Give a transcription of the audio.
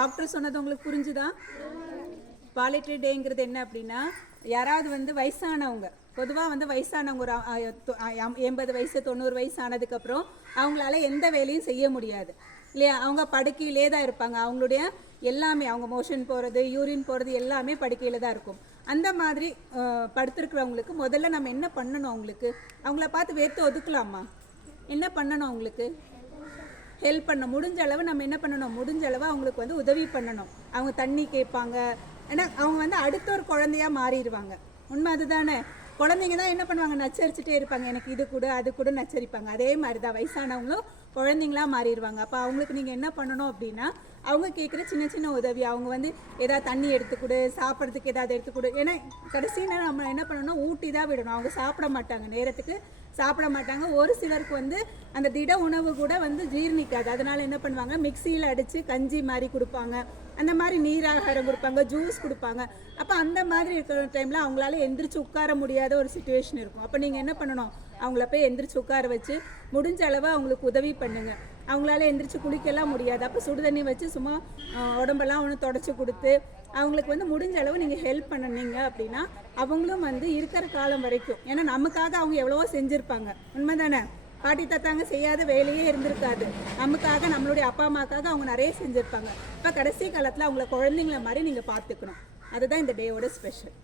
Doctor சொன்னது உங்களுக்கு புரிஞ்சுதா? பாலியேட்டிவ் டேங்கிறது என்ன அப்படின்னா, யாராவது வந்து வயசானவங்க, பொதுவாக வந்து வயசானவங்க ஒரு 80 வயசு 90 வயசு ஆனதுக்கப்புறம் அவங்களால எந்த வேலையும் செய்ய முடியாது இல்லையா? அவங்க படுக்கையிலே தான் இருப்பாங்க. அவங்களுடைய எல்லாமே, அவங்க மோஷன் போகிறது, யூரின் போகிறது எல்லாமே படுக்கையில் தான் இருக்கும். அந்த மாதிரி படுத்திருக்கிறவங்களுக்கு முதல்ல நம்ம என்ன பண்ணணும்? அவங்கள பார்த்து வேர்த்து ஒதுக்கலாமா? என்ன பண்ணணும்? அவங்களுக்கு ஹெல்ப் பண்ணணும். முடிஞ்ச அளவு நம்ம என்ன பண்ணணும்? முடிஞ்ச அளவு அவங்களுக்கு வந்து உதவி பண்ணணும். அவங்க தண்ணி கேட்பாங்க. ஏன்னா அவங்க வந்து அடுத்த ஒரு குழந்தையாக மாறிடுவாங்க. உண்மை அதுதானே? குழந்தைங்க தான் என்ன பண்ணுவாங்க? நச்சரிச்சுட்டே இருப்பாங்க. எனக்கு இது கூட அது கூட நச்சரிப்பாங்க. அதே மாதிரி தான் வயசானவங்களும் குழந்தைங்களா மாறிடுவாங்க. அப்போ அவங்களுக்கு நீங்கள் என்ன பண்ணணும் அப்படின்னா, அவங்க கேட்குற சின்ன சின்ன உதவி, அவங்க வந்து ஏதாவது தண்ணி எடுத்துக்கொடு, சாப்பிட்றதுக்கு ஏதாவது எடுத்துக்கொடு. ஏன்னா கடைசி நேரம் நம்ம என்ன பண்ணணும்? ஊட்டி தான் விடணும். அவங்க சாப்பிட மாட்டாங்க, நேரத்துக்கு சாப்பிட மாட்டாங்க. ஒரு சிலருக்கு வந்து அந்த திட உணவு கூட வந்து ஜீர்ணிக்காது. அதனால் என்ன பண்ணுவாங்க? மிக்சியில் அடித்து கஞ்சி மாதிரி கொடுப்பாங்க, அந்த மாதிரி நீராகாரம் கொடுப்பாங்க, ஜூஸ் கொடுப்பாங்க. அப்போ அந்த மாதிரி இருக்கிற டைமில் அவங்களால எந்திரிச்சு உட்கார முடியாத ஒரு சுச்சுவேஷன் இருக்கும். அப்போ நீங்கள் என்ன பண்ணணும்? அவங்கள போய் எந்திரிச்சு உட்கார வச்சு முடிஞ்ச அளவு அவங்களுக்கு உதவி பண்ணுங்கள். அவங்களால எந்திரிச்சு குளிக்கலாம் முடியாது. அப்போ சுடு தண்ணி வச்சு சும்மா உடம்பெல்லாம் ஒன்று தொடச்சி கொடுத்து அவங்களுக்கு வந்து முடிஞ்ச அளவு நீங்கள் ஹெல்ப் பண்ணினீங்க அப்படின்னா அவங்களும் வந்து இருக்கிற காலம் வரைக்கும், ஏன்னா நமக்காக அவங்க எவ்வளவோ செஞ்சுருப்பாங்க. உண்மை தானே? பாட்டி தாத்தாங்க செய்யாத வேலையே இருந்திருக்காது. நமக்காக, நம்மளுடைய அப்பா அம்மாக்காக அவங்க நிறைய செஞ்சுருப்பாங்க. இப்போ கடைசி காலத்தில் அவங்கள குழந்தைங்கள மாதிரி நீங்கள் பார்த்துக்கணும். அதுதான் இந்த டேவோட ஸ்பெஷல்.